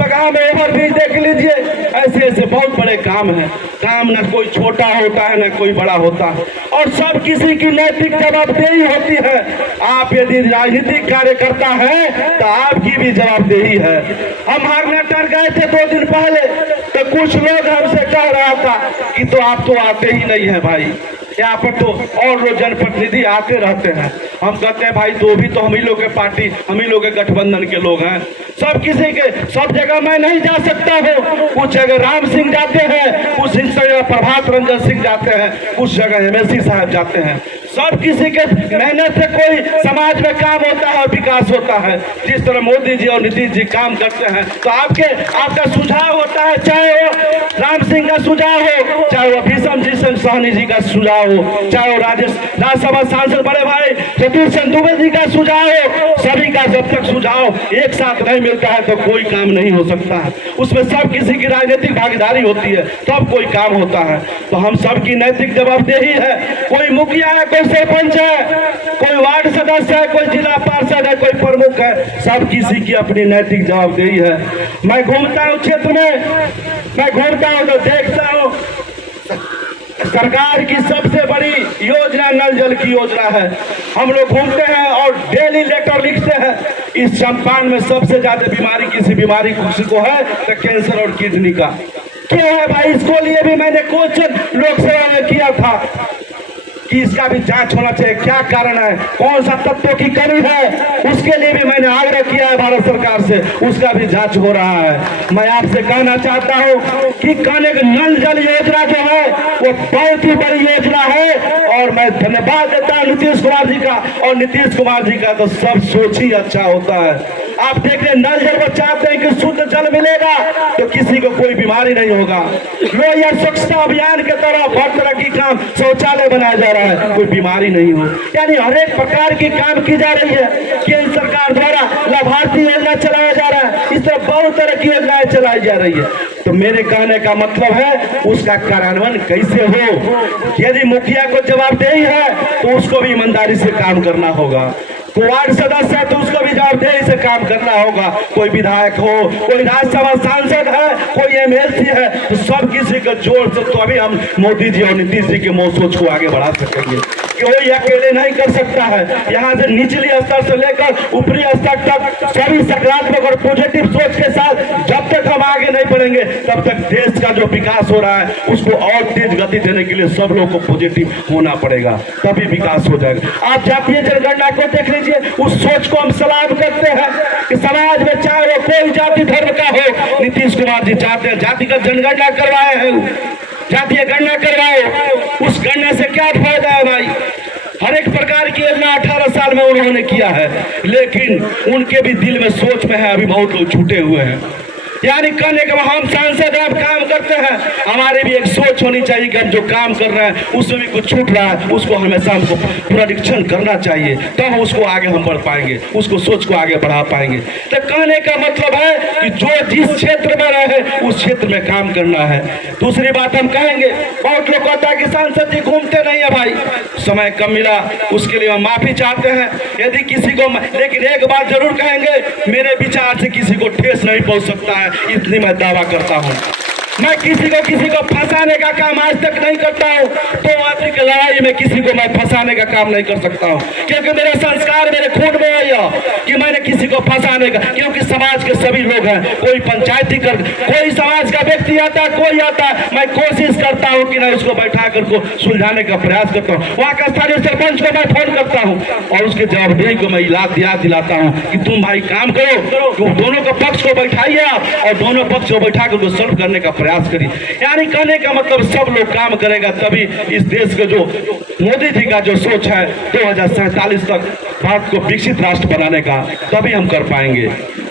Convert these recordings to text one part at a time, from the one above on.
पगाम overbridge देख लीजिए, ऐसे ऐसे बहुत बड़े काम हैं। काम न कोई छोटा होता है न कोई बड़ा होता है, और सब किसी की नैतिक जवाबदेही होती है। आप यदि राजनीतिक कार्यकर्ता हैं तो आपकी भी जवाबदेही है। हम हारनेटर गए थे 2 दिन पहले, तो कुछ लोग हमसे कह रहा था कि तो आप तो आते ही नहीं है भाई, यहाँ पर तो और लोग जनप्रतिनिधि आते रहते हैं। हम कहते हैं भाई तो भी तो हम ही लोग के पार्टी, हम ही लोग के गठबंधन के लोग हैं। सब किसी के सब जगह मैं नहीं जा सकता हूँ। कुछ जगह राम सिंह जाते हैं, कुछ जगह प्रभात रंजन सिंह जाते हैं, कुछ जगह MLC साहब जाते हैं। सब किसी के मेहनत से कोई समाज में काम होता है और विकास होता है। जिस तरह मोदी जी और नीतीश जी काम करते हैं, तो आपका सुझाव होता है, चाहे वो राम सिंह का सुझाव हो, चाहे वो भीषम जी सहनी जी का सुझाव हो, चाहे वो राज्यसभा सांसद बड़े भाई चतुर चंद दुबे जी का सुझाव हो, सभी का जब तक सुझाव एक साथ नहीं मिलता है तो कोई काम नहीं हो सकता है। उसमें सब किसी की राजनीतिक भागीदारी होती है, तब कोई काम होता है। तो हम सब की नैतिक जवाबदेही है। कोई मुखिया है, कोई सरपंच है, कोई वार्ड सदस्य है, कोई जिला पार्षद है, कोई प्रमुख है, सब किसी की अपनी नैतिक जवाबदेही है। मैं घूमता हूँ क्षेत्र में, मैं घूमता हूँ तो देखता हूँ सरकार की सबसे बड़ी योजना नल जल की योजना है। हम लोग घूमते हैं और डेली लेटर लिखते हैं। इस चंपारण में सबसे ज्यादा बीमारी किसी बीमारी किसी को है तो कैंसर और किडनी का। क्या है भाई, इसको लिए भी मैंने कुछ लोक सेवा में किया था कि इसका भी जांच होना चाहिए, क्या कारण है, कौन सा तत्वों की कमी है, उसके लिए भी मैंने आग्रह किया है भारत सरकार से, उसका भी जांच हो रहा है। मैं आपसे कहना चाहता हूं कि कहने की नल जल योजना जो है वो बहुत ही बड़ी योजना है, और मैं धन्यवाद देता हूं नीतीश कुमार जी का। और नीतीश कुमार जी का तो सब सोच ही अच्छा होता है। आप देख रहे नल जल चाहते हैं कि शुद्ध जल मिलेगा तो किसी को कोई बीमारी नहीं होगा। लो यह स्वच्छता अभियान के तरह हर तरह की काम, शौचालय बनाया जा रहा है, कोई बीमारी नहीं हो। यानी हर एक प्रकार की काम की जा रही है। केंद्र सरकार द्वारा लाभार्थी योजना चलाया जा रहा है, इस तरह बहुत तरह की योजनाएं चलाई जा रही है। तो मेरे कहने का मतलब है उसका कार्यान्वयन कैसे हो। यदि मुखिया को जवाबदेही है तो उसको भी ईमानदारी से काम करना होगा। वार्ड सदस्य है तो उसको भी जवाबदेही से काम करना होगा। कोई विधायक हो, कोई राज्यसभा सांसद है, कोई MLC है, तो सब किसी का जोड़ से तो अभी हम मोदी जी और नीतीश जी के मोह सोच को आगे बढ़ा सकेंगे। कोई अकेले नहीं कर सकता है। यहाँ से निचली स्तर से लेकर ऊपरी स्तर तक सभी सकारात्मक और पॉजिटिव सोच के साथ जब तक हम आगे नहीं बढ़ेंगे तब तक देश का जो विकास हो रहा है उसको और तेज गति देने के लिए सब लोग को पॉजिटिव होना पड़ेगा, तभी विकास हो जाएगा। आप जातीय जनगणना को देख लीजिए, उस सोच को हम सलाम करते हैं कि समाज में चाहे वो कोई जाति धर्म का हो, नीतीश कुमार जी चाहते हैं जातिगत जनगणना करवाए हैं, जातीय गणना करवाए। उस गणना से क्या फायदा है भाई? हर एक प्रकार की योजना 18 साल में उन्होंने किया है, लेकिन उनके भी दिल में सोच में है अभी बहुत लोग छूटे हुए हैं। यानी कहने के बाद हम सांसद आप काम करते हैं, हमारी भी एक सोच होनी चाहिए कि हम जो काम कर रहे हैं उसमें भी कुछ छूट रहा है, उसको हमेशा हमको पुनरीक्षण करना चाहिए, तब उसको आगे हम बढ़ पाएंगे, उसको सोच को आगे बढ़ा पाएंगे। तो कहने का मतलब है कि जो जिस क्षेत्र में रहे उस क्षेत्र में काम करना है। दूसरी बात हम कहेंगे, बहुत लोग कहता है कि सांसद जी घूमते नहीं है भाई, समय कम मिला उसके लिए हम माफी चाहते हैं यदि किसी को, लेकिन एक बात जरूर कहेंगे, मेरे विचार से किसी को ठेस नहीं पहुंच सकता है, इतनी मैं दावा करता हूं। मैं किसी को फंसाने का काम आज तक नहीं करता हूं। तो आदमी की लड़ाई में किसी को मैं फंसाने का काम नहीं कर सकता हूं, क्योंकि मेरे संस्कार मेरे खून में है कि मैंने किसी को फंसाने का, क्योंकि समाज के सभी लोग हैं, कोई पंचायती कर, कोई समाज का व्यक्ति आता है, कोई आता है, मैं कोशिश करता हूं कि मैं उसको बैठा कर को सुलझाने का प्रयास करता हूं। वहां का स्थानीय सरपंच को मैं फोन करता हूं और उसके जवाबदेही को मैं याद दिलाता हूं कि तुम भाई काम करो, तुम दोनों का पक्ष को बैठाइए आप और दोनों पक्ष को बैठा कर सॉल्व करने का प्रयास करिए। यानी कहने का मतलब सब लोग काम करेगा तभी इस देश के जो मोदी जी का जो सोच है 2047 तक भारत को विकसित राष्ट्र बनाने का, तभी हम कर पाएंगे।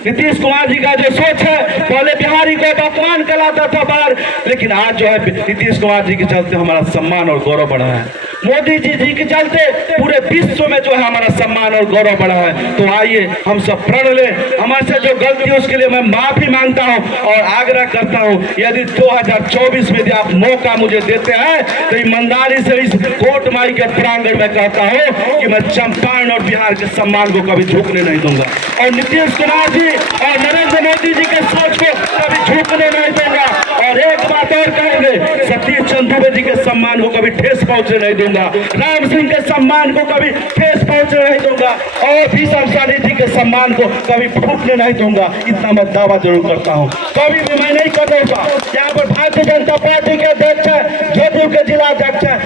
नीतीश कुमार जी का जो सोच है, पहले बिहारी को अपमान कराता था बाहर, लेकिन आज जो है नीतीश कुमार जी के चलते हमारा सम्मान और गौरव बढ़ा है। मोदी जी के चलते पूरे विश्व में जो है हमारा सम्मान और गौरव बढ़ा है। तो आइए हम सब प्रण ले, हमारे से जो गलती है उसके लिए मैं माफी मांगता हूं और आग्रह करता हूं, यदि 2024 में यदि आप मौका मुझे देते हैं तो ईमानदारी से इस कोर्ट माई के प्रांगण में कहता हूं कि मैं चंपारण और बिहार के सम्मान को कभी झुकने नहीं दूंगा। और नीतीश कुमार जी और नरेंद्र मोदी जी के सोच को झुकने नहीं दूंगा। और एक बात और कहेंगे, सतीश चंद्र दुबे जी के सम्मान को कभी ठेस पहुंचने नहीं दूंगा, राम सिंह के सम्मान को कभी ठेस पहुंचने नहीं दूंगा, और भी शमशानी जी के सम्मान को कभी फूटने नहीं दूंगा। इतना मैं दावा जरूर करता हूं, कभी भी मैं नहीं कर दूंगा। यहाँ पर भारतीय जनता पार्टी के अध्यक्ष है, जदयू के जिला अध्यक्ष है,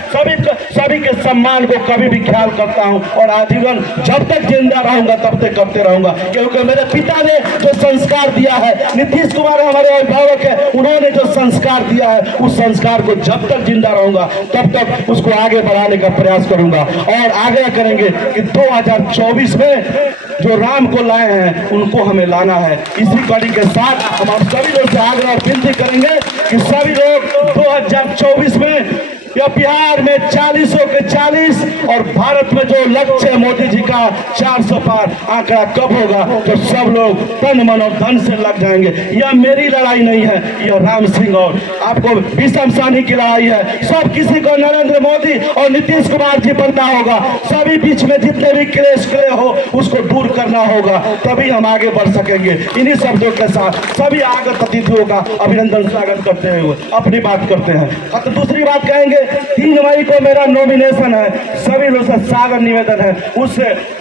सभी के सम्मान को कभी भी ख्याल करता हूं, और आजीवन जब तक जिंदा रहूंगा तब तक करते रहूंगा। क्योंकि मेरे पिता ने जो संस्कार दिया है, नीतीश कुमार हमारे अभिभावक है, उन्होंने जो संस्कार दिया है, उस संस्कार को जब तक जिंदा रहूंगा तब तक उसको आगे बढ़ाने का प्रयास करूंगा। और आग्रह करेंगे कि 2024 में जो राम को लाए हैं उनको हमें लाना है। इसी कड़ी के साथ हम आप सभी लोग से आग्रह और विनती करेंगे कि सभी लोग 2024 में या बिहार में 40 के 40 और भारत में जो लक्ष्य है मोदी जी का 400 पार आंकड़ा कब होगा, तो सब लोग तन मन और धन से लग जाएंगे। यह मेरी लड़ाई नहीं है, यह राम सिंह और आपको भी शमशानी की लड़ाई है। सब किसी को नरेंद्र मोदी और नीतीश कुमार जी बनना होगा। सभी बीच में जितने भी क्लेश हो उसको दूर करना होगा, तभी हम आगे बढ़ सकेंगे। इन्हीं शब्दों के साथ सभी आगत अतिथियों का अभिनंदन स्वागत करते हुए अपनी बात करते हैं। तो दूसरी बात कहेंगे, 3 मई को मेरा नॉमिनेशन है। सभी लोग से सागर निवेदन है, उस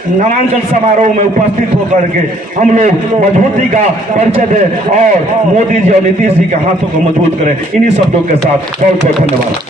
नामांकन समारोह में उपस्थित होकर के हम लोग मजबूती का परिचय दें और मोदी जी और नीतीश जी के हाथों को मजबूत करें। इन्हीं शब्दों के साथ बहुत बहुत धन्यवाद।